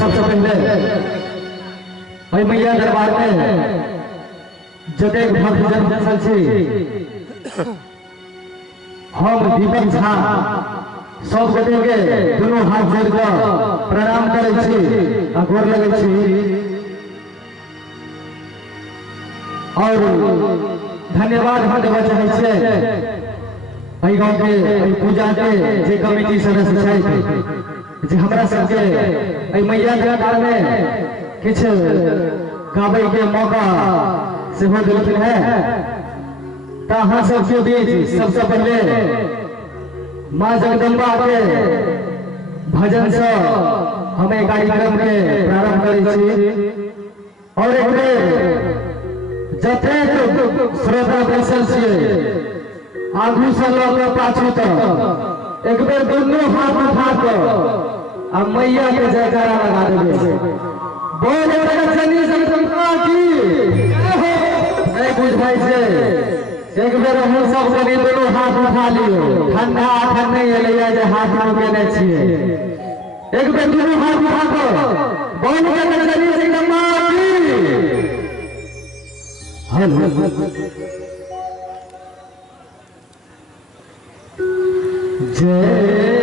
सबसे पहले भाई मैया दरबार में जतेक भक्तजन बैसल छी हम दीपक झा सब गोटे के दोनों हाथ जोड़ कर प्रणाम करे छी आ गोर लगे छी और धन्यवाद हम देवा चाहे छे भाई गांव के पूजा के जे कमेटी सदस्य छै जे हमरा सबके एहि मैया दरबार में किछ गाबै के मौका सेहो देलखिन है तो अहाँ सबके बीच सबसे पहले माँ जगदम्बा के भजन से हमें कार्यक्रम के प्रारंभ करै छी और एक बेर जतेक श्रोता बैसल छियै आगू से लऽ के पाछू तक एक बेर दुनू हाथ उठा कर आ मैया के जयकारा लगा देबै। बोले जगदम्बा की नहीं बुझाई छै एक बेर हम सब कनी दोनों हाथ उठा लियो ठंडा आठन नहीं एलैया जे हाथ में केने छियै एक बेर दोनों हाथ उठा कर बोल के जगदम्बा की हेलो जय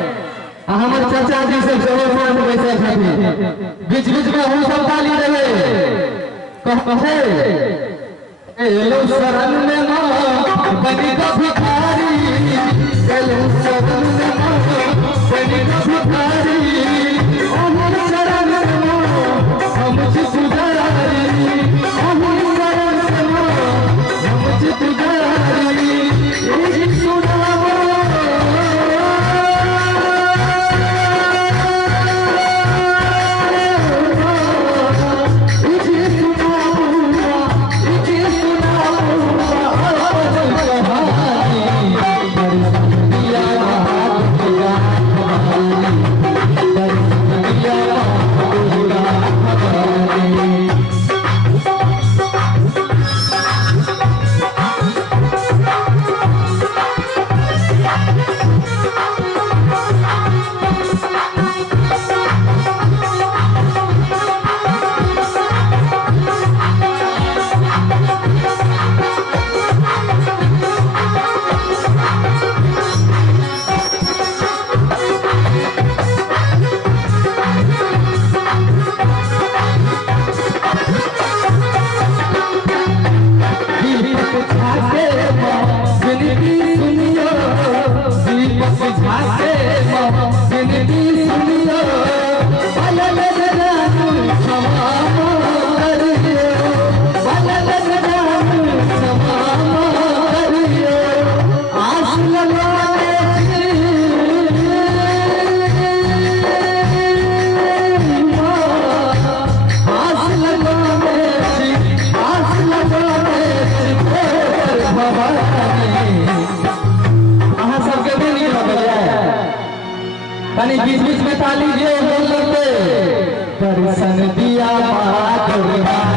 चाचा जी सब बैठे बीच बीच में हम सब ताली देवे कहे एलो शरण में मां बनी का भिखारी एलो शरण में मां बनी का भिखारी अमर शरण में मां हम सुधारी अमर शरण में मां हम सुधारी सुनावा तनी बीच बीच में ताली दिए बोल लगते दर्शन दिया माँ दुर्गा